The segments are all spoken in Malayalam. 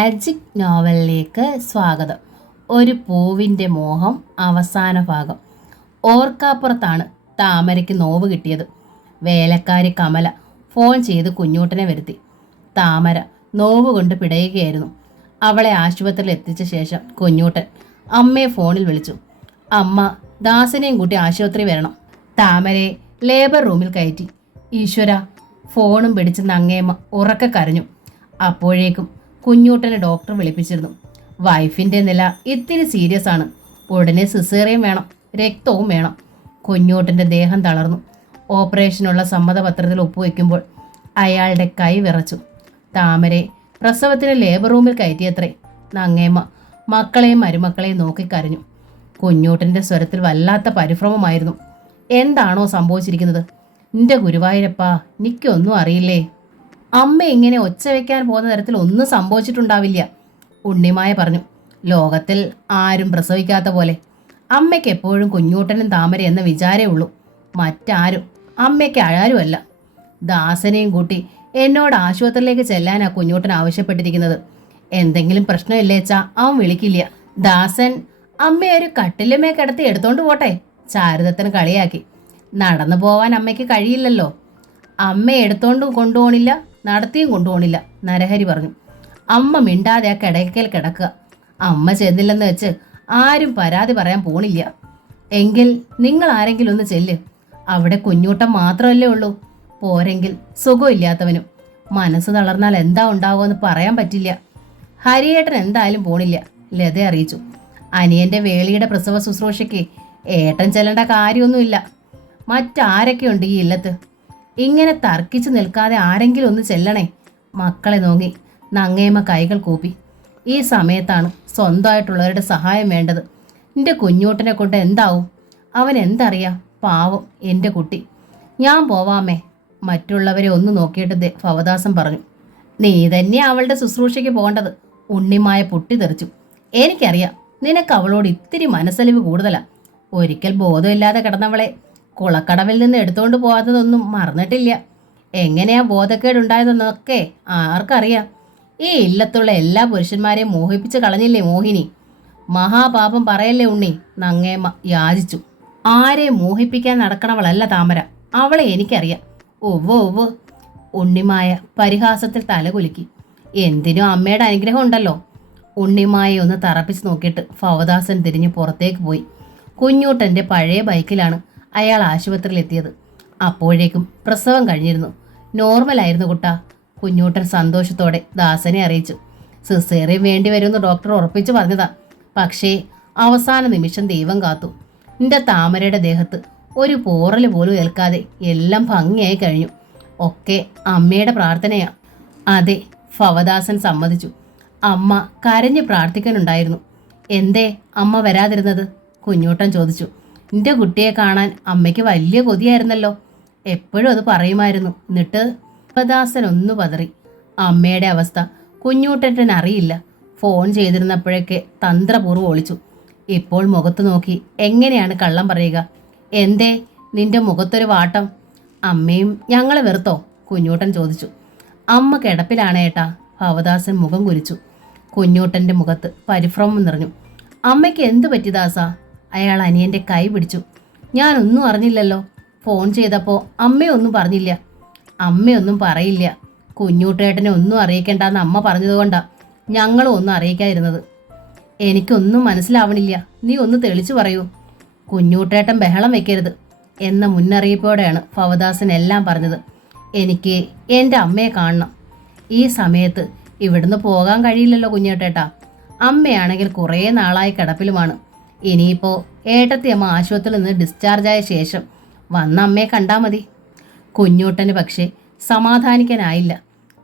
മാജിക് നോവലിലേക്ക് സ്വാഗതം. ഒരു പൂവിൻ്റെ മോഹം അവസാന ഭാഗം. ഓർക്കാപ്പുറത്താണ് താമരയ്ക്ക് നോവ് കിട്ടിയത്. വേലക്കാരി കമല ഫോൺ ചെയ്ത് കുഞ്ഞൂട്ടനെ വരുത്തി. താമര നോവ് കൊണ്ട് പിടയുകയായിരുന്നു. അവളെ ആശുപത്രിയിൽ എത്തിച്ച ശേഷം കുഞ്ഞൂട്ടൻ അമ്മയെ ഫോണിൽ വിളിച്ചു. അമ്മ ദാസനെയും കൂട്ടി ആശുപത്രി വരണം. താമരയെ ലേബർ റൂമിൽ കയറ്റി. ഈശ്വര, ഫോണും പിടിച്ച് നങ്ങേമ്മ ഉറക്കെ കരഞ്ഞു. അപ്പോഴേക്കും കുഞ്ഞൂട്ടനെ ഡോക്ടർ വിളിപ്പിച്ചിരുന്നു. വൈഫിൻ്റെ നില ഇത്തിരി സീരിയസ് ആണ്. ഉടനെ സിസേറിയൻ വേണം, രക്തവും വേണം. കുഞ്ഞൂട്ടൻ്റെ ദേഹം തളർന്നു. ഓപ്പറേഷനുള്ള സമ്മതപത്രത്തിൽ ഒപ്പുവെക്കുമ്പോൾ അയാളുടെ കൈ വിറച്ചു. താമരയെ പ്രസവത്തിന് ലേബർ റൂമിൽ കയറ്റിയത്രേ. നങ്ങേമ്മ മക്കളെയും മരുമക്കളെയും നോക്കിക്കരഞ്ഞു. കുഞ്ഞൂട്ടൻ്റെ സ്വരത്തിൽ വല്ലാത്ത പരിഭ്രമമായിരുന്നു. എന്താണോ സംഭവിച്ചിരിക്കുന്നത്? നിന്റെ ഗുരുവായൂരപ്പാ, എനിക്കൊന്നും അറിയില്ലേ. അമ്മ ഇങ്ങനെ ഒച്ച വയ്ക്കാൻ പോകുന്ന തരത്തിൽ ഒന്നും സംഭവിച്ചിട്ടുണ്ടാവില്ല, ഉണ്ണിമായ പറഞ്ഞു. ലോകത്തിൽ ആരും പ്രസവിക്കാത്ത പോലെ. അമ്മയ്ക്ക് എപ്പോഴും കുഞ്ഞൂട്ടനും താമര എന്ന വിചാരേ ഉള്ളൂ. മറ്റാരും അമ്മയ്ക്ക് ആരുമല്ല. ദാസനെയും കൂട്ടി എന്നോട് ആശുപത്രിയിലേക്ക് ചെല്ലാനാ കുഞ്ഞൂട്ടൻ ആവശ്യപ്പെട്ടിരിക്കുന്നത്. എന്തെങ്കിലും പ്രശ്നമില്ലേച്ചാ അവൻ വിളിക്കില്ല. ദാസൻ അമ്മയെ ഒരു കട്ടിലുമേ കിടത്തി എടുത്തോണ്ട് പോട്ടെ. ചാരുദത്തിന് കളിയാക്കി. നടന്നു പോവാൻ അമ്മയ്ക്ക് കഴിയില്ലല്ലോ. അമ്മ എടുത്തോണ്ടും കൊണ്ടുപോണില്ല, നടത്തിയും കൊണ്ടുപോണില്ല, നരഹരി പറഞ്ഞു. അമ്മ മിണ്ടാതെ ആ കിടക്കയിൽ കിടക്കുക. അമ്മ ചെന്നില്ലെന്ന് വെച്ച് ആരും പരാതി പറയാൻ പോണില്ല. എങ്കിൽ നിങ്ങൾ ആരെങ്കിലും ഒന്ന് ചെല്ല്. അവിടെ കുഞ്ഞൂട്ടം മാത്രമല്ലേ ഉള്ളൂ. പോരെങ്കിൽ സുഖമില്ലാത്തവനും. മനസ്സ് തളർന്നാൽ എന്താ ഉണ്ടാവുമെന്ന് പറയാൻ പറ്റില്ല. ഹരിയേട്ടൻ എന്തായാലും പോണില്ല, ലത അറിയിച്ചു. അനിയന്റെ വേളിയുടെ പ്രസവ ശുശ്രൂഷയ്ക്ക് ഏട്ടൻ ചെല്ലേണ്ട കാര്യമൊന്നുമില്ല. മറ്റാരൊക്കെയുണ്ട് ഈ ഇല്ലത്ത്? ഇങ്ങനെ തർക്കിച്ച് നിൽക്കാതെ ആരെങ്കിലും ഒന്ന് ചെല്ലണേ. മക്കളെ നോങ്ങി നങ്ങേമ്മ കൈകൾ കൂപ്പി. ഈ സമയത്താണ് സ്വന്തമായിട്ടുള്ളവരുടെ സഹായം വേണ്ടത്. എൻ്റെ കുഞ്ഞൂട്ടനെ കൊണ്ട് എന്താവും? അവൻ എന്തറിയാം? പാവം എൻ്റെ കുട്ടി. ഞാൻ പോവാമേ. മറ്റുള്ളവരെ ഒന്ന് നോക്കിയിട്ട് ഭവദാസൻ പറഞ്ഞു. നീ തന്നെ അവളുടെ ശുശ്രൂഷയ്ക്ക് പോകേണ്ടത്. ഉണ്ണിമായ പൊട്ടിത്തെറിച്ചു. എനിക്കറിയാം, നിനക്ക് അവളോട് ഇത്തിരി മനസ്സലിവ് കൂടുതലാ. ഒരിക്കൽ ബോധമില്ലാതെ കിടന്നവളെ കുളക്കടവിൽ നിന്ന് എടുത്തുകൊണ്ട് പോകാത്തതൊന്നും മറന്നിട്ടില്ല. എങ്ങനെയാ ബോധക്കേടുണ്ടായതെന്നൊക്കെ ആർക്കറിയാം. ഈ ഇല്ലത്തുള്ള എല്ലാ പുരുഷന്മാരെയും മോഹിപ്പിച്ച് കളഞ്ഞില്ലേ മോഹിനി. മഹാപാപം പറയല്ലേ ഉണ്ണി, നങ്ങേമ്മ യാചിച്ചു. ആരെയും മോഹിപ്പിക്കാൻ നടക്കണവളല്ല താമര. അവളെ എനിക്കറിയാം. ഒവ്വ് ഉണ്ണിമായ പരിഹാസത്തിൽ തലകുലുക്കി. എന്തിനും അമ്മയുടെ അനുഗ്രഹം ഉണ്ടല്ലോ. ഉണ്ണിമായെ ഒന്ന് തറപ്പിച്ച് നോക്കിയിട്ട് ഭവദാസൻ തിരിഞ്ഞ് പുറത്തേക്ക് പോയി. കുഞ്ഞൂട്ടൻ്റെ പഴയ ബൈക്കിലാണ് അയാൾ ആശുപത്രിയിൽ എത്തിയത്. അപ്പോഴേക്കും പ്രസവം കഴിഞ്ഞിരുന്നു. നോർമലായിരുന്നു കുട്ടാ. കുഞ്ഞൂട്ടൻ സന്തോഷത്തോടെ ദാസനെ അറിയിച്ചു. സിസേറിയൻ വേണ്ടി വരുമെന്ന് ഡോക്ടർ ഉറപ്പിച്ചു പറഞ്ഞതാ. പക്ഷേ അവസാന നിമിഷം ദൈവം കാത്തു. നിന്റെ താമരയുടെ ദേഹത്ത് ഒരു പോറൽ പോലും ഏൽക്കാതെ എല്ലാം ഭംഗിയായി കഴിഞ്ഞു. ഒക്കെ അമ്മയുടെ പ്രാർത്ഥനയാ. അതെ, ഭവദാസൻ സമ്മതിച്ചു. അമ്മ കരഞ്ഞ് പ്രാർത്ഥിക്കാനുണ്ടായിരുന്നു. എന്തേ അമ്മ വരാതിരുന്നത്? കുഞ്ഞൂട്ടൻ ചോദിച്ചു. നിന്റെ കുട്ടിയെ കാണാൻ അമ്മയ്ക്ക് വലിയ കൊതിയായിരുന്നല്ലോ. എപ്പോഴും അത് പറയുമായിരുന്നു. എന്നിട്ട് ഭവദാസൻ ഒന്ന് പതറി. അമ്മയുടെ അവസ്ഥ കുഞ്ഞൂട്ടൻ അറിയില്ല. ഫോൺ ചെയ്തിരുന്നപ്പോഴൊക്കെ തന്ത്രപൂർവ്വം ഒളിച്ചു. ഇപ്പോൾ മുഖത്ത് നോക്കി എങ്ങനെയാണ് കള്ളം പറയുക? എന്തേ നിന്റെ മുഖത്തൊരു വാട്ടം? അമ്മയും ഞങ്ങളെ വെറുത്തോ? കുഞ്ഞൂട്ടൻ ചോദിച്ചു. അമ്മ കിടപ്പിലാണ് ഏട്ടാ. ഭവദാസൻ മുഖം കുരിച്ചു. കുഞ്ഞൂട്ടൻ്റെ മുഖത്ത് പരിഭ്രമം നിറഞ്ഞു. അമ്മയ്ക്ക് എന്തു പറ്റി ദാസാ? അയാൾ അനിയൻ്റെ കൈ പിടിച്ചു. ഞാനൊന്നും അറിഞ്ഞില്ലല്ലോ. ഫോൺ ചെയ്തപ്പോൾ അമ്മയൊന്നും പറഞ്ഞില്ല. അമ്മയൊന്നും പറയില്ല. കുഞ്ഞൂട്ടേട്ടനെ ഒന്നും അറിയിക്കേണ്ടെന്ന് അമ്മ പറഞ്ഞതുകൊണ്ടാണ് ഞങ്ങളും ഒന്നും അറിയിക്കാതിരുന്നത്. എനിക്കൊന്നും മനസ്സിലാവണില്ല. നീ ഒന്ന് തെളിച്ചു പറയൂ. കുഞ്ഞൂട്ടേട്ടൻ ബഹളം വെക്കരുത് എന്ന മുന്നറിയിപ്പോടെയാണ് ഭവദാസൻ എല്ലാം പറഞ്ഞത്. എനിക്ക് എൻ്റെ അമ്മയെ കാണണം. ഈ സമയത്ത് ഇവിടുന്ന് പോകാൻ കഴിയില്ലല്ലോ കുഞ്ഞേട്ടേട്ടാ. അമ്മയാണെങ്കിൽ കുറേ നാളായി കിടപ്പിലുമാണ്. ഇനിയിപ്പോൾ ഏട്ടത്തിയമ്മ ആശുപത്രിയിൽ നിന്ന് ഡിസ്ചാർജായ ശേഷം വന്ന അമ്മയെ കണ്ടാൽ മതി. കുഞ്ഞൂട്ടന് പക്ഷേ സമാധാനിക്കാനായില്ല.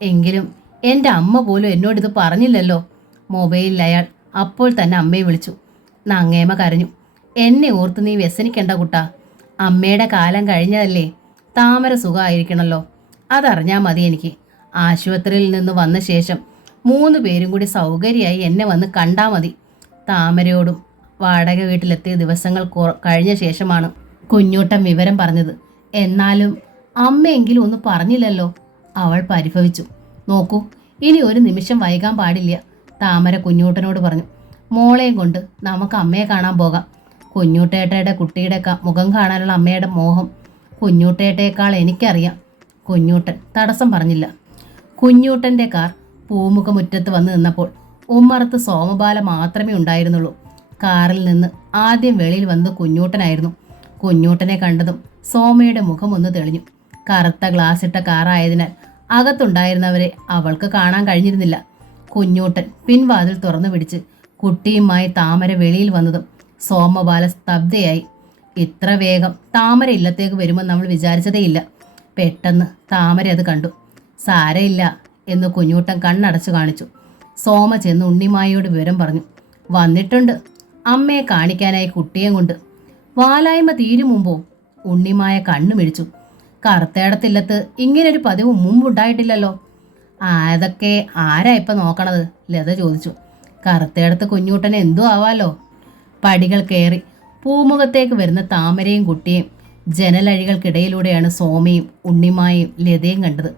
എങ്കിലും എൻ്റെ അമ്മ പോലും എന്നോടിത് പറഞ്ഞില്ലല്ലോ. മൊബൈലിൽ അയാൾ അപ്പോൾ തന്നെ അമ്മയെ വിളിച്ചു. നങ്ങേമ്മ കരഞ്ഞു. എന്നെ ഓർത്ത് നീ വ്യസനിക്കണ്ട കുട്ടാ. അമ്മയുടെ കാലം കഴിഞ്ഞതല്ലേ. താമര സുഖമായിരിക്കണമല്ലോ. അതറിഞ്ഞാൽ മതി എനിക്ക്. ആശുപത്രിയിൽ നിന്ന് വന്ന ശേഷം 3 പേരും കൂടി സൗകര്യമായി എന്നെ വന്ന് കണ്ടാൽ മതി. താമരയോടും വാടക വീട്ടിലെത്തിയ ദിവസങ്ങൾ കഴിഞ്ഞ ശേഷമാണ് കുഞ്ഞൂട്ടൻ വിവരം പറഞ്ഞത്. എന്നാലും അമ്മയെങ്കിലും ഒന്ന് പറഞ്ഞില്ലല്ലോ. അവൾ പരിഭവിച്ചു. നോക്കൂ, ഇനി ഒരു നിമിഷം വൈകാൻ പാടില്ല. താമര കുഞ്ഞൂട്ടനോട് പറഞ്ഞു. മോളെയും കൊണ്ട് നമുക്ക് അമ്മയെ കാണാൻ പോകാം. കുഞ്ഞൂട്ടേട്ടയുടെ കുട്ടിയുടെ മുഖം കാണാനുള്ള അമ്മയുടെ മോഹം കുഞ്ഞൂട്ടേട്ടയേക്കാൾ എനിക്കറിയാം. കുഞ്ഞൂട്ടൻ തടസ്സം പറഞ്ഞില്ല. കുഞ്ഞൂട്ടൻ്റെ കാർ പൂമുഖമുറ്റത്ത് വന്ന് നിന്നപ്പോൾ ഉമ്മറത്ത് സോമബാല മാത്രമേ ഉണ്ടായിരുന്നുള്ളൂ. കാറിൽ നിന്ന് ആദ്യം വെളിയിൽ വന്നത് കുഞ്ഞൂട്ടനായിരുന്നു. കുഞ്ഞൂട്ടനെ കണ്ടതും സോമയുടെ മുഖം ഒന്ന് തെളിഞ്ഞു. കറുത്ത ഗ്ലാസ് ഇട്ട കാറായതിനാൽ അകത്തുണ്ടായിരുന്നവരെ അവൾക്ക് കാണാൻ കഴിഞ്ഞിരുന്നില്ല. കുഞ്ഞൂട്ടൻ പിൻവാതിൽ തുറന്നു പിടിച്ച് കുട്ടിയുമായി താമര വെളിയിൽ വന്നതും സോമബാല സ്തബ്ധയായി. ഇത്ര വേഗം താമര ഇല്ലത്തേക്ക് വരുമെന്ന് നമ്മൾ വിചാരിച്ചതേയില്ല. പെട്ടെന്ന് താമര അത് കണ്ടു. സാരയില്ല എന്ന് കുഞ്ഞൂട്ടൻ കണ്ണടച്ചു കാണിച്ചു. സോമ ചെന്ന് ഉണ്ണിമായയോട് വിവരം പറഞ്ഞു. വന്നിട്ടുണ്ട് അമ്മയെ കാണിക്കാനായി കുട്ടിയെ കൊണ്ട്. വാലായ്മ തീരും മുമ്പോ ഉണ്ണിമായ കണ്ണു മിഴിച്ചു. കറുത്തേടത്തില്ലത്ത് ഇങ്ങനൊരു പതിവ് മുമ്പുണ്ടായിട്ടില്ലല്ലോ. അതൊക്കെ ആരാ ഇപ്പം നോക്കണത്? ലത ചോദിച്ചു. കറുത്തേടത്ത് കുഞ്ഞൂട്ടനെ എന്തോ ആവാലോ. പടികൾ കയറി പൂമുഖത്തേക്ക് വരുന്ന താമരയും കുട്ടിയും ജനലഴികൾക്കിടയിലൂടെയാണ് സോമയും ഉണ്ണിമായയും ലതയും കണ്ടത്.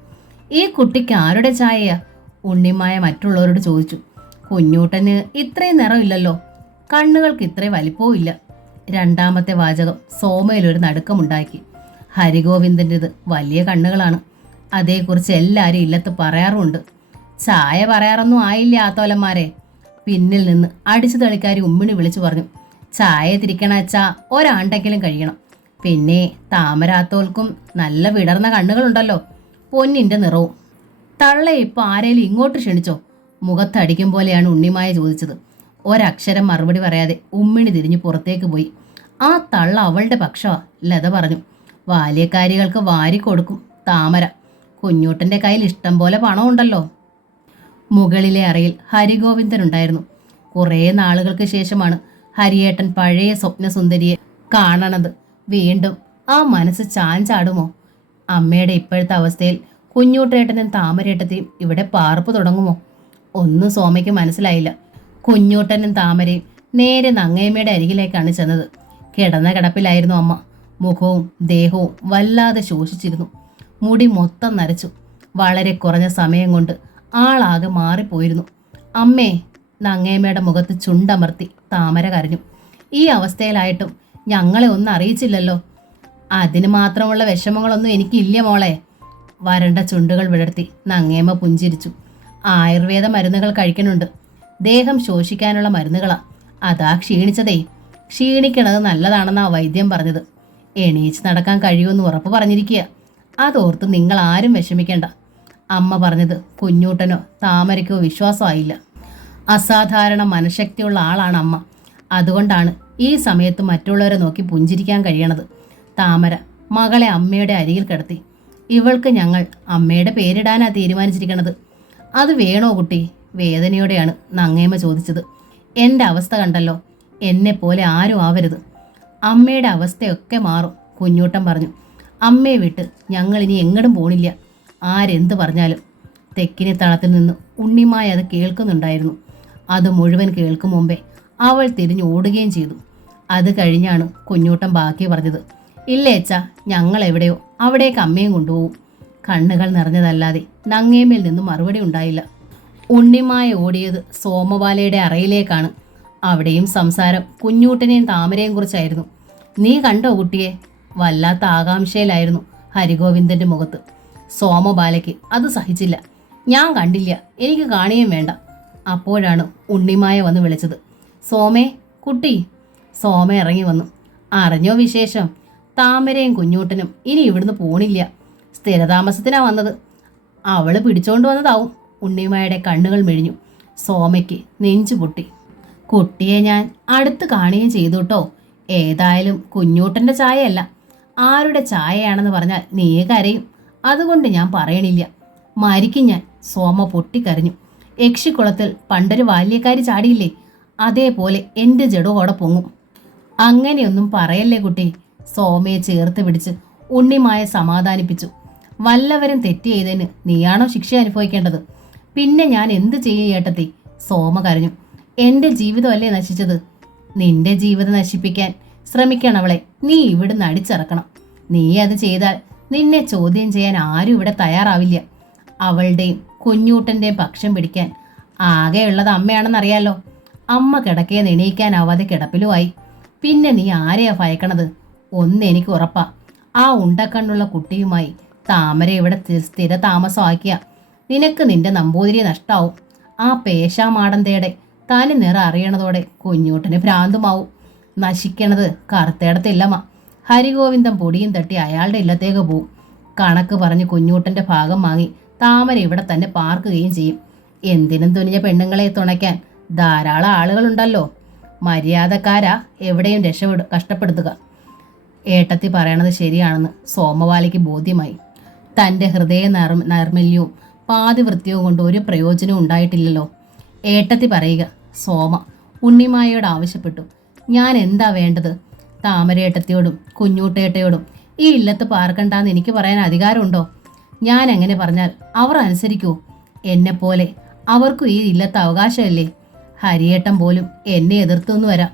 ഈ കുട്ടിക്ക് ആരുടെ ചായയാ? ഉണ്ണിമായ മറ്റുള്ളവരോട് ചോദിച്ചു. കുഞ്ഞൂട്ടന് ഇത്രയും നിറമില്ലല്ലോ, കണ്ണുകൾക്ക് ഇത്രയും വലിപ്പവും ഇല്ല. രണ്ടാമത്തെ വാചകം സോമയിലൊരു നടുക്കമുണ്ടാക്കി. ഹരിഗോവിന്ദൻ്റെത് വലിയ കണ്ണുകളാണ്. അതേക്കുറിച്ച് എല്ലാവരും ഇല്ലത്ത് പറയാറുമുണ്ട്. ചായ പറയാറൊന്നും ആയില്ല ആത്തോലന്മാരെ. പിന്നിൽ നിന്ന് അടിച്ചു തളിക്കാരി ഉമ്മിണി വിളിച്ചു പറഞ്ഞു. ചായ തിരിക്കണച്ചാ ഒരാണ്ടെങ്കിലും കഴിയണം. പിന്നെ താമരാത്തോൽക്കും നല്ല വിടർന്ന കണ്ണുകളുണ്ടല്ലോ, പൊന്നിൻ്റെ നിറവും. തള്ള ഇപ്പം ആരേലും ഇങ്ങോട്ട് ക്ഷണിച്ചോ? മുഖത്തടിക്കും പോലെയാണ് ഉണ്ണിമായ ചോദിച്ചത്. ഒരക്ഷരം മറുപടി പറയാതെ ഉമ്മിണി തിരിഞ്ഞു പുറത്തേക്ക് പോയി. ആ തള്ള അവളുടെ പക്ഷമാ, ലത പറഞ്ഞു. ബാല്യക്കാരികൾക്ക് വാരിക്കൊടുക്കും താമര. കുഞ്ഞൂട്ടൻ്റെ കയ്യിൽ ഇഷ്ടം പോലെ പണമുണ്ടല്ലോ. മുകളിലെ അറയിൽ ഹരിഗോവിന്ദനുണ്ടായിരുന്നു. കുറേ നാളുകൾക്ക് ശേഷമാണ് ഹരിയേട്ടൻ പഴയ സ്വപ്നസുന്ദരിയെ കാണണത്. വീണ്ടും ആ മനസ്സ് ചാഞ്ചാടുമോ? അമ്മയുടെ ഇപ്പോഴത്തെ അവസ്ഥയിൽ കുഞ്ഞൂട്ടേട്ടനും താമരേട്ടത്തെയും ഇവിടെ പാർപ്പ് തുടങ്ങുമോ? ഒന്നും സോമയ്ക്ക് മനസ്സിലായില്ല. കുഞ്ഞൂട്ടനും താമരയും നേരെ നങ്ങയമ്മയുടെ അരികിലേക്കാണ് ചെന്നത്. കിടന്ന കിടപ്പിലായിരുന്നു അമ്മ. മുഖവും ദേഹവും വല്ലാതെ ശോഷിച്ചിരുന്നു. മുടി മൊത്തം നരച്ചു. വളരെ കുറഞ്ഞ സമയം കൊണ്ട് ആളാകെ മാറിപ്പോയിരുന്നു. അമ്മേ, നങ്ങയമ്മയുടെ മുഖത്ത് ചുണ്ടമർത്തി താമര കരഞ്ഞു. ഈ അവസ്ഥയിലായിട്ടും ഞങ്ങളെ ഒന്നും അറിയിച്ചില്ലല്ലോ. അതിന് മാത്രമുള്ള വിഷമങ്ങളൊന്നും എനിക്കില്ല മോളെ. വരണ്ട ചുണ്ടുകൾ വിടർത്തി നങ്ങേമ്മ പുഞ്ചിരിച്ചു. ആയുർവേദ മരുന്നുകൾ കഴിക്കുന്നുണ്ട്. ദേഹം ശോഷിക്കാനുള്ള മരുന്നുകളാ. അതാ ക്ഷീണിച്ചതേ. ക്ഷീണിക്കണത് നല്ലതാണെന്നാ വൈദ്യം പറഞ്ഞത്. എണീച്ച് നടക്കാൻ കഴിയുമെന്ന് ഉറപ്പ് പറഞ്ഞിരിക്കുക. അതോർത്ത് നിങ്ങൾ ആരും വിഷമിക്കേണ്ട. അമ്മ പറഞ്ഞത് കുഞ്ഞൂട്ടനോ താമരയ്ക്കോ വിശ്വാസമായില്ല. അസാധാരണ മനഃശക്തിയുള്ള ആളാണ് അമ്മ. അതുകൊണ്ടാണ് ഈ സമയത്ത് മറ്റുള്ളവരെ നോക്കി പുഞ്ചിരിക്കാൻ കഴിയണത്. താമര മകളെ അമ്മയുടെ അരികിൽ കിടത്തി. ഇവൾക്ക് ഞങ്ങൾ അമ്മയുടെ പേരിടാനാ തീരുമാനിച്ചിരിക്കണത്. അത് വേണോ കുട്ടി? വേദനയോടെയാണ് നങ്ങേമ്മ ചോദിച്ചത്. എൻ്റെ അവസ്ഥ കണ്ടല്ലോ, എന്നെപ്പോലെ ആരും ആവരുത്. അമ്മയുടെ അവസ്ഥയൊക്കെ മാറും, കുഞ്ഞൂട്ടൻ പറഞ്ഞു. അമ്മയെ വിട്ട് ഞങ്ങളിനി എങ്ങടും പോണില്ല, ആരെന്ത് പറഞ്ഞാലും. തെക്കിനി തളത്തിൽ നിന്ന് ഉണ്ണിമായ അത് കേൾക്കുന്നുണ്ടായിരുന്നു. അത് മുഴുവൻ കേൾക്കും മുമ്പേ അവൾ തിരിഞ്ഞ് ഓടുകയും ചെയ്തു. അത് കഴിഞ്ഞാണ് കുഞ്ഞൂട്ടൻ ബാക്കി പറഞ്ഞത്. ഇല്ലേച്ചാ, ഞങ്ങൾ എവിടെയോ അവിടേക്ക് അമ്മയും കൊണ്ടുപോകും. കണ്ണുകൾ നിറഞ്ഞതല്ലാതെ നങ്ങേമ്മയിൽ നിന്നും മറുപടി ഉണ്ടായില്ല. ഉണ്ണിമായ ഓടിയത് സോമബാലയുടെ അറയിലേക്കാണ്. അവിടെയും സംസാരം കുഞ്ഞൂട്ടനെയും താമരയും കുറിച്ചായിരുന്നു. നീ കണ്ടോ കുട്ടിയെ? വല്ലാത്ത ആകാംക്ഷയിലായിരുന്നു ഹരിഗോവിന്ദൻ്റെ മുഖത്ത്. സോമബാലയ്ക്ക് അത് സഹിച്ചില്ല. ഞാൻ കണ്ടില്ല, എനിക്ക് കാണുകയും വേണ്ട. അപ്പോഴാണ് ഉണ്ണിമായ വന്ന് വിളിച്ചത്. സോമേ, കുട്ടി. സോമ ഇറങ്ങി വന്നു. അറിഞ്ഞോ വിശേഷം? താമരയും കുഞ്ഞൂട്ടനും ഇനി ഇവിടുന്ന് പോണില്ല. സ്ഥിരതാമസത്തിനാ വന്നത്. അവള് പിടിച്ചോണ്ട് വന്നതാവും. ഉണ്ണിമായുടെ കണ്ണുകൾ മെഴിഞ്ഞു. സോമയ്ക്ക് നെഞ്ചു പൊട്ടി. കുട്ടിയെ ഞാൻ അടുത്ത് കാണുകയും ചെയ്തു കേട്ടോ. ഏതായാലും കുഞ്ഞൂട്ടൻ്റെ ചായയല്ല, ആരുടെ ചായയാണെന്ന് പറഞ്ഞാൽ നീ കരയും. അതുകൊണ്ട് ഞാൻ പറയണില്ല. മരിക്കും ഞാൻ. സോമ പൊട്ടിക്കരഞ്ഞു. യക്ഷിക്കുളത്തിൽ പണ്ടൊരു ബാല്യക്കാരി ചാടിയില്ലേ, അതേപോലെ എൻ്റെ ജഡോടെ പൊങ്ങും. അങ്ങനെയൊന്നും പറയല്ലേ കുട്ടി. സോമയെ ചേർത്ത് പിടിച്ച് ഉണ്ണിമായ സമാധാനിപ്പിച്ചു. വല്ലവരും തെറ്റ് ചെയ്തതിന് നീയാണോ ശിക്ഷ അനുഭവിക്കേണ്ടത്? പിന്നെ ഞാൻ എന്ത് ചെയ്യും ഏട്ടത്തി? സോമ കരഞ്ഞു. എൻ്റെ ജീവിതമല്ലേ നശിച്ചത്. നിന്റെ ജീവിതം നശിപ്പിക്കാൻ ശ്രമിക്കണവളെ നീ ഇവിടുന്ന് അടിച്ചിറക്കണം. നീ അത് ചെയ്താൽ നിന്നെ ചോദ്യം ചെയ്യാൻ ആരും ഇവിടെ തയ്യാറാവില്ല. അവളുടെയും കുഞ്ഞൂട്ടൻ്റെയും പക്ഷം പിടിക്കാൻ ആകെയുള്ളത് അമ്മയാണെന്നറിയാലോ. അമ്മ കിടക്കേന്ന് എണീക്കാനാവാതെ കിടപ്പിലുമായി. പിന്നെ നീ ആരെയാ ഭയക്കണത്? ഒന്നെനിക്ക് ഉറപ്പാ, ആ ഉണ്ടക്കണ്ണുള്ള കുട്ടിയുമായി താമര ഇവിടെ സ്ഥിര താമസമാക്കിയ നിനക്ക് നിന്റെ നമ്പൂതിരി നഷ്ടാവും. ആ പേശാമാടന്തയുടെ തനി നിറം അറിയണതോടെ കുഞ്ഞൂട്ടന് ഭ്രാന്തുമാവും. നശിക്കണത് കറുത്തേടത്തില്ലമ്മ. ഹരിഗോവിന്ദം പൊടിയും തട്ടി അയാളുടെ ഇല്ലത്തേക്ക് പോവും. കണക്ക് പറഞ്ഞ് കുഞ്ഞൂട്ടന്റെ ഭാഗം വാങ്ങി താമര ഇവിടെ തന്നെ പാർക്കുകയും ചെയ്യും. എന്തിനും തുനിഞ്ഞ പെണ്ണുങ്ങളെ തുണയ്ക്കാൻ ധാരാളം ആളുകളുണ്ടല്ലോ. മര്യാദക്കാരാ എവിടെയും കഷ്ടപ്പെടുത്തുക. ഏട്ടത്തി പറയണത് ശരിയാണെന്ന് സോമവാലയ്ക്ക് ബോധ്യമായി. തൻ്റെ ഹൃദയ നൈർമല്യവും പാതിവൃത്യവും കൊണ്ട് ഒരു പ്രയോജനവും ഉണ്ടായിട്ടില്ലല്ലോ. ഏട്ടത്തി പറയുക. സോമ ഉണ്ണിമായയോട് ആവശ്യപ്പെട്ടു. ഞാൻ എന്താ വേണ്ടത്? താമരേട്ടത്തിയോടും കുഞ്ഞൂട്ടേട്ടയോടും ഈ ഇല്ലത്ത് പാർക്കണ്ടെന്ന് എനിക്ക് പറയാൻ അധികാരമുണ്ടോ? ഞാൻ അങ്ങനെ പറഞ്ഞാൽ അവർ അനുസരിക്കൂ? എന്നെപ്പോലെ അവർക്കും ഈ ഇല്ലത്ത് അവകാശമല്ലേ? ഹരിയേട്ടൻ പോലും എന്നെ എതിർത്തൊന്നു വരാം.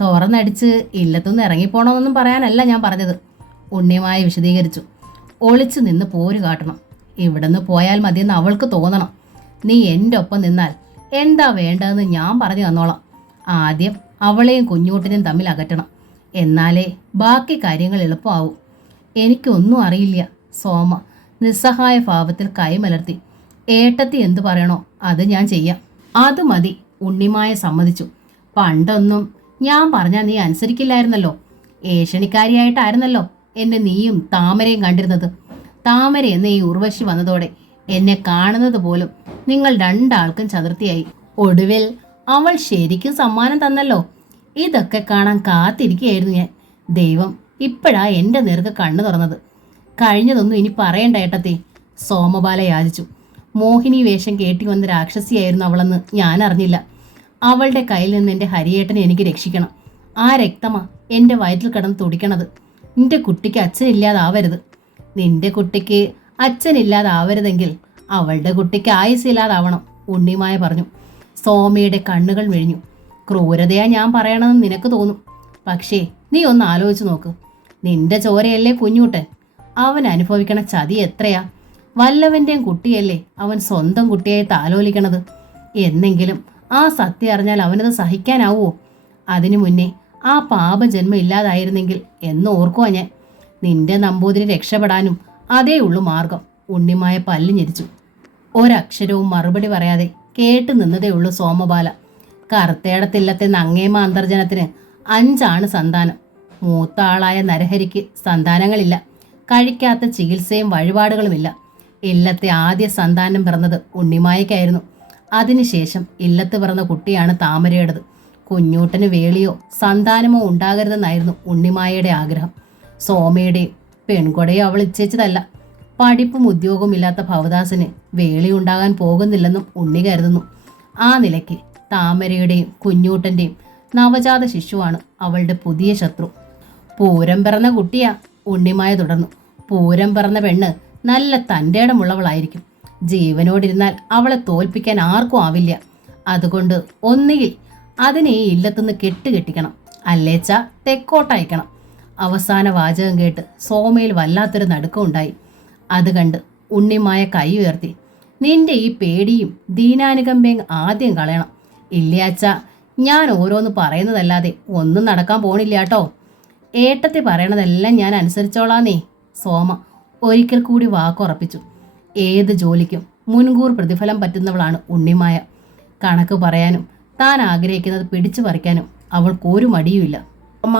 തുറന്നടിച്ച് ഇല്ലത്തുനിന്ന് ഇറങ്ങിപ്പോണമെന്നൊന്നും പറയാനല്ല ഞാൻ പറഞ്ഞത്, ഉണ്ണിമായി വിശദീകരിച്ചു. ഒളിച്ചു നിന്ന് പോര് കാട്ടണം. ഇവിടുന്ന് പോയാൽ മതിയെന്ന് അവൾക്ക് തോന്നണം. നീ എൻ്റെ ഒപ്പം നിന്നാൽ എന്താ വേണ്ടതെന്ന് ഞാൻ പറഞ്ഞു തന്നോളാം. ആദ്യം അവളെയും കുഞ്ഞൂട്ടിനെയും തമ്മിൽ അകറ്റണം. എന്നാലേ ബാക്കി കാര്യങ്ങൾ എളുപ്പമാവും. എനിക്കൊന്നും അറിയില്ല. സോമ നിസ്സഹായ ഭാവത്തിൽ കൈമലർത്തി. ഏട്ടത്തി എന്തു പറയണോ അത് ഞാൻ ചെയ്യാം. അത് മതി, ഉണ്ണിമായ സമ്മതിച്ചു. പണ്ടൊന്നും ഞാൻ പറഞ്ഞാൽ നീ അനുസരിക്കില്ലായിരുന്നല്ലോ. ഏഷണിക്കാരിയായിട്ടായിരുന്നല്ലോ എന്നെ നീയും താമരയും കണ്ടിരുന്നത്. താമര എന്ന ഈ ഉർവശി വന്നതോടെ എന്നെ കാണുന്നത് പോലും നിങ്ങൾ രണ്ടാൾക്കും ചതുർത്ഥിയായി. ഒടുവിൽ അവൾ ശരിക്കും സമ്മാനം തന്നല്ലോ. ഇതൊക്കെ കാണാൻ കാത്തിരിക്കുകയായിരുന്നു ഞാൻ. ദൈവം ഇപ്പോഴാ എൻ്റെ നേർക്ക് കണ്ണു തുറന്നത്. കഴിഞ്ഞതൊന്നും ഇനി പറയണ്ട ഏട്ടത്തി, സോമബാല യാചിച്ചു. മോഹിനി വേഷം കേട്ടി വന്ന രാക്ഷസിയായിരുന്നു അവളെന്ന് ഞാൻ അറിഞ്ഞില്ല. അവളുടെ കയ്യിൽ നിന്ന് എൻ്റെ ഹരിയേട്ടനെ എനിക്ക് രക്ഷിക്കണം. ആ രക്തമാ എൻ്റെ വയറ്റിൽ കിടന്ന് തുടിക്കണത്. നിന്റെ കുട്ടിക്ക് അച്ഛനില്ലാതാവരുത്. നിന്റെ കുട്ടിക്ക് അച്ഛനില്ലാതാവരുതെങ്കിൽ അവളുടെ കുട്ടിക്ക് ആയുസില്ലാതാവണം, ഉണ്ണിമായ പറഞ്ഞു. സോമയുടെ കണ്ണുകൾ മെഴിഞ്ഞു. ക്രൂരതയാ ഞാൻ പറയണമെന്ന് നിനക്ക് തോന്നും. പക്ഷേ നീ ഒന്ന് ആലോചിച്ച് നോക്ക്. നിന്റെ ചോരയല്ലേ കുഞ്ഞൂട്ടൻ. അവൻ അനുഭവിക്കണ ചതി എത്രയാ. വല്ലവൻ്റെയും കുട്ടിയല്ലേ അവൻ സ്വന്തം കുട്ടിയായി താലോലിക്കണത്. എന്നെങ്കിലും ആ സത്യം അറിഞ്ഞാൽ അവനത് സഹിക്കാനാവുമോ? അതിനു മുന്നേ ആ പാപജന്മം ഇല്ലാതായിരുന്നെങ്കിൽ എന്ന് ഓർക്കുവാ ഞാൻ. നിന്റെ നമ്പൂതിരി രക്ഷപ്പെടാനും അതേ ഉള്ളു മാർഗം, ഉണ്ണിമായ പല്ല് ഞെരിച്ചു. ഒരക്ഷരവും മറുപടി പറയാതെ കേട്ടു നിന്നതേ ഉള്ളൂ സോമബാല. കറുത്തേടത്തില്ലത്തെ നങ്ങേമ അന്തർജനത്തിന് 5 സന്താനം. മൂത്ത ആളായ നരഹരിക്ക് സന്താനങ്ങളില്ല. കഴിക്കാത്ത ചികിത്സയും വഴിപാടുകളുമില്ല. ഇല്ലത്തെ ആദ്യ സന്താനം പിറന്നത് ഉണ്ണിമായയ്ക്കായിരുന്നു. അതിനുശേഷം ഇല്ലത്ത് പിറന്ന കുട്ടിയാണ് താമരയുടേത്. കുഞ്ഞൂട്ടന് വേളിയോ സന്താനമോ ഉണ്ടാകരുതെന്നായിരുന്നു ഉണ്ണിമായയുടെ ആഗ്രഹം. സോമയുടെയും പെൺകൊടയോ അവൾ ഇച്ഛിച്ചതല്ല. പഠിപ്പും ഉദ്യോഗവും ഇല്ലാത്ത ഭവദാസന് വേളി ഉണ്ടാകാൻ പോകുന്നില്ലെന്നും ഉണ്ണി കരുതുന്നു. ആ നിലയ്ക്ക് താമരയുടെയും കുഞ്ഞൂട്ടൻ്റെയും നവജാത ശിശുവാണ് അവളുടെ പുതിയ ശത്രു. പൂരം പിറന്ന കുട്ടിയാ, ഉണ്ണിമായ തുടർന്നു. പൂരം പിറന്ന പെണ്ണ് നല്ല തൻ്റെടമുള്ളവളായിരിക്കും. ജീവനോടിരുന്നാൽ അവളെ തോൽപ്പിക്കാൻ ആർക്കും ആവില്ല. അതുകൊണ്ട് ഒന്നുകിൽ അതിനെ ഈ ഇല്ലത്തുനിന്ന് കെട്ടിക്കണം, അല്ലേച്ച തെക്കോട്ടയക്കണം. അവസാന വാചകം കേട്ട് സോമയിൽ വല്ലാത്തൊരു നടുക്കമുണ്ടായി. അത് കണ്ട് ഉണ്ണിമായ കൈ ഉയർത്തി. നിന്റെ ഈ പേടിയും ദീനാനുകമ്പയും ആദ്യം കളയണം. ഇല്ലാച്ച ഞാൻ ഓരോന്ന് പറയുന്നതല്ലാതെ ഒന്നും നടക്കാൻ പോണില്ല കേട്ടോ. ഏട്ടത്തി പറയണതെല്ലാം ഞാൻ അനുസരിച്ചോളാന്നേ. സോമ ഒരിക്കൽ കൂടി വാക്കുറപ്പിച്ചു. ഏത് ജോലിക്കും മുൻകൂർ പ്രതിഫലം പറ്റുന്നവളാണ് ഉണ്ണിമായ. കണക്ക് പറയാനും താൻ ആഗ്രഹിക്കുന്നത് പിടിച്ചു പറിക്കാനും അവൾക്കൊരു മടിയുമില്ല. അമ്മ,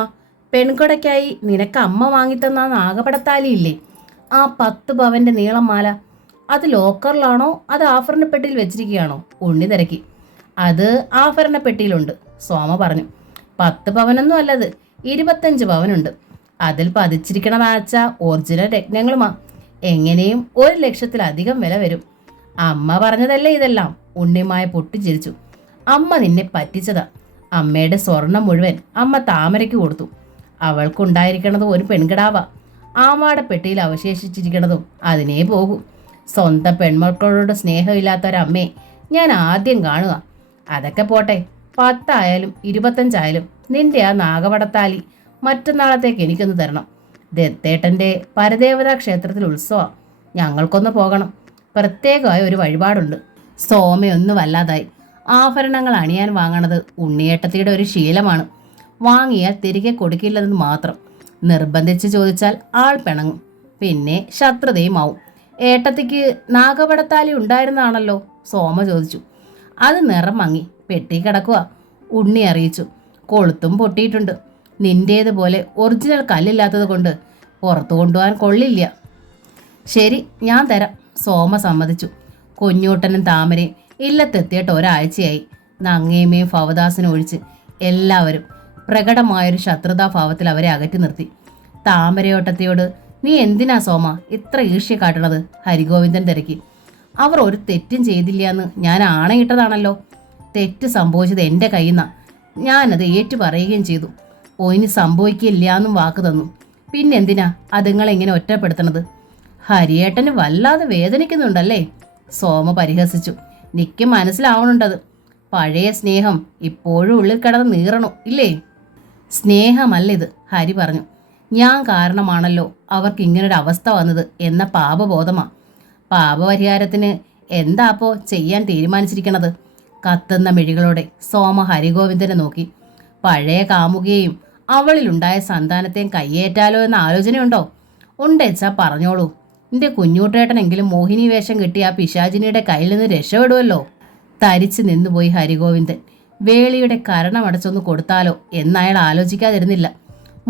പെൺകൊടയ്ക്കായി നിനക്ക് അമ്മ വാങ്ങിത്തന്ന നാഗപടത്താലിയില്ലേ, ആ 10 പവന്റെ നീളം മാല, അത് ലോക്കറിലാണോ അത് ആഭരണപ്പെട്ടിയിൽ വെച്ചിരിക്കുകയാണോ? ഉണ്ണി തിരക്കി. അത് ആഭരണപ്പെട്ടിയിലുണ്ട്, സോമ പറഞ്ഞു. 10 പവനൊന്നും അല്ലത്, 25 പവനുണ്ട്. അതിൽ പതിച്ചിരിക്കണതാച്ച ഒറിജിനൽ രത്നങ്ങളുമാ. എങ്ങനെയും 1 ലക്ഷത്തിലധികം വില വരും. അമ്മ പറഞ്ഞതല്ലേ ഇതെല്ലാം, ഉണ്ണിമായ പൊട്ടിച്ചിരിച്ചു. അമ്മ നിന്നെ പറ്റിച്ചതാ. അമ്മയുടെ സ്വർണം മുഴുവൻ അമ്മ താമരയ്ക്ക് കൊടുത്തു. അവൾക്കുണ്ടായിരിക്കണത് ഒരു പെൺകിടാവാ. ആമാടപ്പെട്ടിയിൽ അവശേഷിച്ചിരിക്കണതും അതിനേ പോകൂ. സ്വന്തം പെൺമക്കളോട് സ്നേഹമില്ലാത്തൊരമ്മയെ ഞാൻ ആദ്യം കാണുക. അതൊക്കെ പോട്ടെ, 10 ആയാലും 25 ആയാലും നിന്റെ ആ നാഗപടത്താലി മറ്റന്നാളത്തേക്ക് എനിക്കൊന്ന് തരണം. ദത്തേട്ടൻ്റെ പരദേവതാ ക്ഷേത്രത്തിൽ ഉത്സവം, ഞങ്ങൾക്കൊന്ന് പോകണം. പ്രത്യേകമായ ഒരു വഴിപാടുണ്ട്. സോമയൊന്നും വല്ലാതായി. ആഭരണങ്ങൾ അണിയാൻ വാങ്ങണത് ഉണ്ണിയേട്ടത്തിയുടെ ഒരു ശീലമാണ്. വാങ്ങിയാൽ തിരികെ കൊടുക്കില്ലെന്ന് മാത്രം. നിർബന്ധിച്ച് ചോദിച്ചാൽ ആൾ പിണങ്ങും, പിന്നെ ശത്രുതയുമാവും. ഏട്ടത്തിക്ക് നാഗപടത്താലി ഉണ്ടായിരുന്നാണല്ലോ? സോമ ചോദിച്ചു. അത് നിറം മങ്ങി പെട്ടി കിടക്കുക, ഉണ്ണി അറിയിച്ചു. കൊളുത്തും പൊട്ടിയിട്ടുണ്ട്. നിന്റേതുപോലെ ഒറിജിനൽ കല്ലില്ലാത്തത് കൊണ്ട് പുറത്തു കൊണ്ടുപോകാൻ കൊള്ളില്ല. ശരി, ഞാൻ തരാം, സോമ സമ്മതിച്ചു. കുഞ്ഞൂട്ടനും താമരയും ഇല്ലത്തെത്തിയിട്ട് ഒരാഴ്ചയായി. നങ്ങേമയും ഭവദാസനും ഒഴിച്ച് എല്ലാവരും പ്രകടമായൊരു ശത്രുതാഭാവത്തിൽ അവരെ അകറ്റി നിർത്തി. താമരയോട്ടത്തിയോട് നീ എന്തിനാ സോമ ഇത്ര ഈർഷ്യ കാട്ടണത്? ഹരിഗോവിന്ദൻ തിരക്കി. അവർ ഒരു തെറ്റും ചെയ്തില്ല എന്ന് ഞാൻ ആണയിട്ടതാണല്ലോ. തെറ്റ് സംഭവിച്ചത് എൻ്റെ കയ്യിൽ നിന്നാ. ഞാനത് ഏറ്റു പറയുകയും ചെയ്തു. ഇനി സംഭവിക്കില്ല എന്നും വാക്ക് തന്നു. പിന്നെന്തിനാ അതുങ്ങളെങ്ങനെ ഒറ്റപ്പെടുത്തണത്? ഹരിയേട്ടന് വല്ലാതെ വേദനിക്കുന്നുണ്ടല്ലേ? സോമ പരിഹസിച്ചു. നിക്ക് മനസ്സിലാവണുണ്ടത്. പഴയ സ്നേഹം ഇപ്പോഴും ഉള്ളിൽ കിടന്ന് നീറണു ഇല്ലേ? സ്നേഹമല്ലിത്, ഹരി പറഞ്ഞു. ഞാൻ കാരണമാണല്ലോ അവർക്ക് ഇങ്ങനൊരു അവസ്ഥ വന്നത് എന്ന പാപബോധമാ. പാപപരിഹാരത്തിന് എന്താപ്പോ ചെയ്യാൻ തീരുമാനിച്ചിരിക്കണത്? കത്തുന്ന മിഴികളോടെ സോമ ഹരിഗോവിന്ദനെ നോക്കി. പഴയ കാമുകയെയും അവളിലുണ്ടായ സന്താനത്തെയും കയ്യേറ്റാലോ എന്ന ആലോചനയുണ്ടോ? ഉണ്ടേച്ചാ പറഞ്ഞോളൂ. നിന്റെ കുഞ്ഞൂട്ടേട്ടനെങ്കിലും മോഹിനി വേഷം കിട്ടി ആ പിശാചിനിയുടെ കയ്യിൽ നിന്ന് രക്ഷപ്പെടുമല്ലോ. തരിച്ചു നിന്നുപോയി ഹരിഗോവിന്ദൻ. വേളിയുടെ കരണമടച്ചൊന്ന് കൊടുത്താലോ എന്നയാൾ ആലോചിക്കാതിരുന്നില്ല.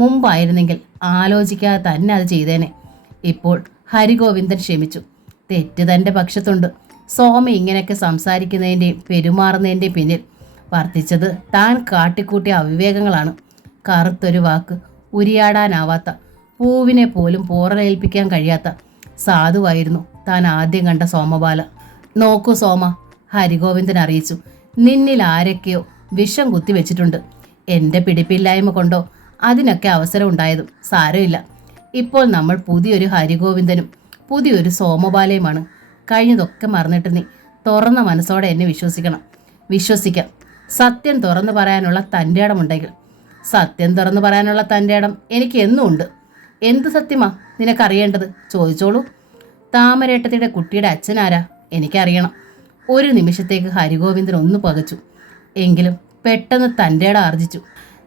മുമ്പായിരുന്നെങ്കിൽ ആലോചിക്കാതെ തന്നെ അത് ചെയ്തേനെ. ഇപ്പോൾ ഹരിഗോവിന്ദൻ ക്ഷമിച്ചു. തെറ്റ് തൻ്റെ പക്ഷത്തുണ്ട്. സോമ ഇങ്ങനെയൊക്കെ സംസാരിക്കുന്നതിൻ്റെയും പെരുമാറുന്നതിൻ്റെയും പിന്നിൽ വർദ്ധിച്ചത് താൻ കാട്ടിക്കൂട്ടിയ അവിവേകങ്ങളാണ്. കറുത്തൊരു വാക്ക് ഉരിയാടാനാവാത്ത, പൂവിനെ പോലും പോറലേൽപ്പിക്കാൻ കഴിയാത്ത സാധുവായിരുന്നു താൻ ആദ്യം കണ്ട സോമബാല. നോക്കൂ സോമ, ഹരിഗോവിന്ദൻ അറിയിച്ചു. നിന്നിൽ ആരൊക്കെയോ വിഷം കുത്തിവെച്ചിട്ടുണ്ട്. എൻ്റെ പിടിപ്പില്ലായ്മ കൊണ്ടോ അതിനൊക്കെ അവസരം ഉണ്ടായതും സാരമില്ല. ഇപ്പോൾ നമ്മൾ പുതിയൊരു ഹരിഗോവിന്ദനും പുതിയൊരു സോമബാലയുമാണ്. കഴിഞ്ഞതൊക്കെ മറന്നിട്ട് നീ തുറന്ന മനസ്സോടെ എന്നെ വിശ്വസിക്കണം. വിശ്വസിക്കാം. സത്യം തുറന്നു പറയാനുള്ള തൻ്റെ ഇടമുണ്ടെങ്കിൽ. സത്യം തുറന്നു പറയാനുള്ള തൻ്റെ ഇടം എനിക്ക് എന്നും ഉണ്ട്. എന്ത് സത്യമാ നിനക്കറിയേണ്ടത്? ചോദിച്ചോളൂ. താമരേട്ടത്തിയുടെ കുട്ടിയുടെ അച്ഛനാരാ? എനിക്കറിയണം. ഒരു നിമിഷത്തേക്ക് ഹരിഗോവിന്ദൻ ഒന്ന് പകച്ചു. എങ്കിലും പെട്ടെന്ന് തൻ്റെ ഇടം ആർജിച്ചു.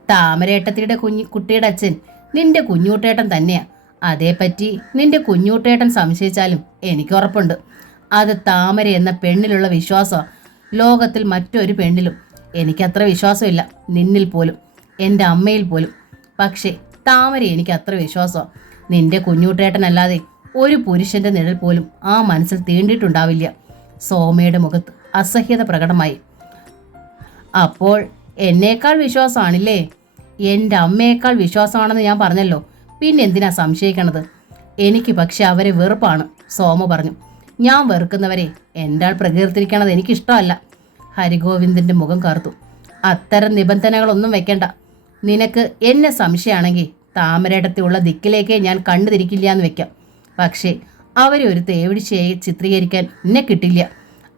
താമരേട്ടത്തിയുടെ കുട്ടിയുടെ അച്ഛൻ നിന്റെ കുഞ്ഞൂട്ടേട്ടൻ തന്നെയാ. അതേപ്പറ്റി നിന്റെ കുഞ്ഞൂട്ടേട്ടൻ സംശയിച്ചാലും എനിക്ക് ഉറപ്പുണ്ട്. അത് താമര എന്ന പെണ്ണിലുള്ള വിശ്വാസമാണ്. ലോകത്തിൽ മറ്റൊരു പെണ്ണിലും എനിക്കത്ര വിശ്വാസമില്ല. നിന്നിൽ പോലും, എൻ്റെ അമ്മയിൽ പോലും. പക്ഷേ താമര എനിക്ക് അത്ര വിശ്വാസമാണ്. നിന്റെ കുഞ്ഞൂട്ടേട്ടനല്ലാതെ ഒരു പുരുഷന്റെ നിഴൽ പോലും ആ മനസ്സിൽ തീണ്ടിയിട്ടുണ്ടാവില്ല. സോമയുടെ മുഖത്ത് അസഹ്യത പ്രകടമായി. അപ്പോൾ എന്നേക്കാൾ വിശ്വാസമാണില്ലേ? എൻ്റെ അമ്മയേക്കാൾ വിശ്വാസമാണെന്ന് ഞാൻ പറഞ്ഞല്ലോ. പിന്നെന്തിനാ സംശയിക്കണത്? എനിക്ക് പക്ഷെ അവരെ വെറുപ്പാണ്, സോമ പറഞ്ഞു. ഞാൻ വെറുക്കുന്നവരെ എൻ്റെ ആൾ പ്രകീർത്തിരിക്കണത് എനിക്കിഷ്ടമല്ല. ഹരിഗോവിന്ദൻ്റെ മുഖം കറുത്തു. അത്തരം നിബന്ധനകളൊന്നും വെക്കണ്ട. നിനക്ക് എന്നെ സംശയമാണെങ്കിൽ താമരയിടത്തുള്ള ദിക്കിലേക്കേ ഞാൻ കണ്ണു തിരിക്കില്ല എന്ന് വെക്കാം. പക്ഷേ അവരെ ഒരു തേവിടിച്ചയായി ചിത്രീകരിക്കാൻ എന്നെ കിട്ടില്ല.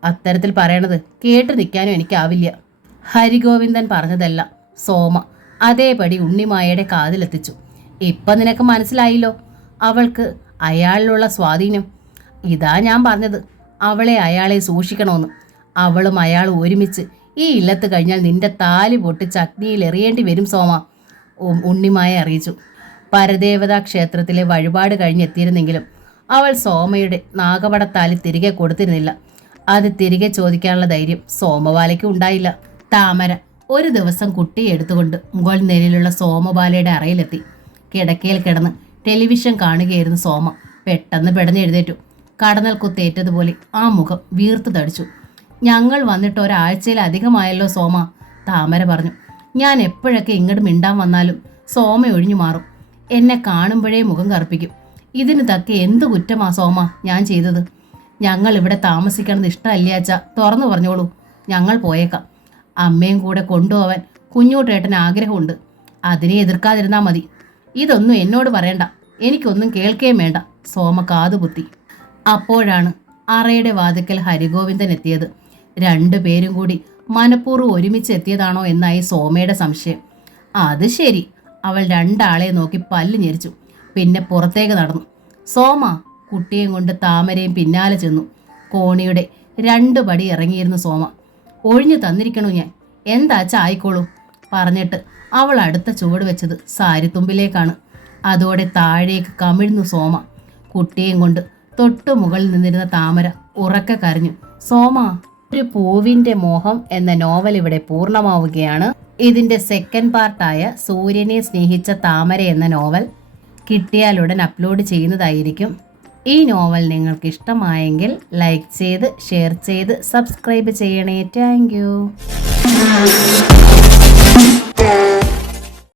അത്തരത്തിൽ പറയണത് കേട്ടു നിൽക്കാനും എനിക്കാവില്ല. ഹരിഗോവിന്ദൻ പറഞ്ഞതെല്ലാം സോമ അതേപടി ഉണ്ണിമായയുടെ കാതിലെത്തിച്ചു. ഇപ്പം നിനക്ക് മനസ്സിലായില്ലോ അവൾക്ക് അയാളിലുള്ള സ്വാധീനം. ഇതാ ഞാൻ പറഞ്ഞത്, അവളെ അയാളെ സൂക്ഷിക്കണമെന്ന്. അവളും അയാളും ഒരുമിച്ച് ഈ ഇല്ലത്ത് കഴിഞ്ഞാൽ നിന്റെ താലി പൊട്ടിച്ച് അഗ്നിയിൽ എറിയേണ്ടി വരും സോമ, ഉണ്ണിമായ അറിയിച്ചു. പരദേവതാ ക്ഷേത്രത്തിലെ വഴിപാട് കഴിഞ്ഞെത്തിയിരുന്നെങ്കിലും അവൾ സോമയുടെ നാഗപടത്താലി തിരികെ കൊടുത്തിരുന്നില്ല. അത് തിരികെ ചോദിക്കാനുള്ള ധൈര്യം സോമബാലയ്ക്ക് ഉണ്ടായില്ല. താമര ഒരു ദിവസം കുട്ടിയെ എടുത്തുകൊണ്ട് മുകൾ നിലയിലുള്ള സോമബാലയുടെ അറയിലെത്തി. കിടക്കയിൽ കിടന്ന് ടെലിവിഷൻ കാണുകയായിരുന്നു സോമ. പെട്ടെന്ന് പെടഞ്ഞെഴുന്നേറ്റു. കടന്നൽ കുത്തേറ്റതുപോലെ ആ മുഖം വീർത്തു തടിച്ചു. ഞങ്ങൾ വന്നിട്ട് ഒരാഴ്ചയിലധികമായല്ലോ സോമ, താമര പറഞ്ഞു. ഞാൻ എപ്പോഴൊക്കെ ഇങ്ങോട്ട് മിണ്ടാൻ വന്നാലും സോമ ഒഴിഞ്ഞു മാറും. എന്നെ കാണുമ്പോഴേ മുഖം കറുപ്പിക്കും. ഇതിന് തക്ക എന്ത് കുറ്റമാ സോമ ഞാൻ ചെയ്തത്? ഞങ്ങൾ ഇവിടെ താമസിക്കണത് ഇഷ്ടമല്ലാച്ചാ തുറന്നു പറഞ്ഞോളൂ, ഞങ്ങൾ പോയേക്കാം. അമ്മയും കൂടെ കൊണ്ടുപോവാൻ കുഞ്ഞൂട്ടേട്ടന് ആഗ്രഹമുണ്ട്. അതിനെ എതിർക്കാതിരുന്നാൽ മതി. ഇതൊന്നും എന്നോട് പറയണ്ട, എനിക്കൊന്നും കേൾക്കുകയും വേണ്ട, സോമ കാതുകുത്തി. അപ്പോഴാണ് അറയുടെ വാതിക്കൽ ഹരിഗോവിന്ദൻ എത്തിയത്. രണ്ടുപേരും കൂടി മനഃപൂർവ്വം ഒരുമിച്ച് എത്തിയതാണോ എന്നായി സോമയുടെ സംശയം. അത് ശരി, അവൾ രണ്ടാളെ നോക്കി പല്ല് ഞെരിച്ചു. പിന്നെ പുറത്തേക്ക് നടന്നു. സോമ കുട്ടിയെയും കൊണ്ട് താമരയും പിന്നാലെ ചെന്നു. കോണിയുടെ 2 പടി ഇറങ്ങിയിരുന്നു സോമ. ഒഴിഞ്ഞു തന്നിരിക്കണു ഞാൻ, എന്താച്ചാ ആയിക്കോളൂ പറഞ്ഞിട്ട് അവൾ അടുത്ത ചുവട് വെച്ചത് സാരിത്തുമ്പിലേക്കാണ്. അതോടെ താഴേക്ക് കമിഴ്ന്നു സോമ. കുട്ടിയും കൊണ്ട് തൊട്ടു മുകളിൽ നിന്നിരുന്ന താമര ഉറക്കെ കരഞ്ഞു. സോമ, ഒരു പൂവിൻ്റെ മോഹം എന്ന നോവൽ ഇവിടെ പൂർണ്ണമാവുകയാണ്. ഇതിൻ്റെ സെക്കൻഡ് പാർട്ടായ സൂര്യനെ സ്നേഹിച്ച താമര എന്ന നോവൽ കിട്ടിയാലുടൻ അപ്ലോഡ് ചെയ്യുന്നതായിരിക്കും. ഈ നോവൽ നിങ്ങൾക്ക് ഇഷ്ടമായെങ്കിൽ ലൈക്ക് ചെയ്ത്, ഷെയർ ചെയ്ത്, സബ്സ്ക്രൈബ് ചെയ്യണേ. Thank you.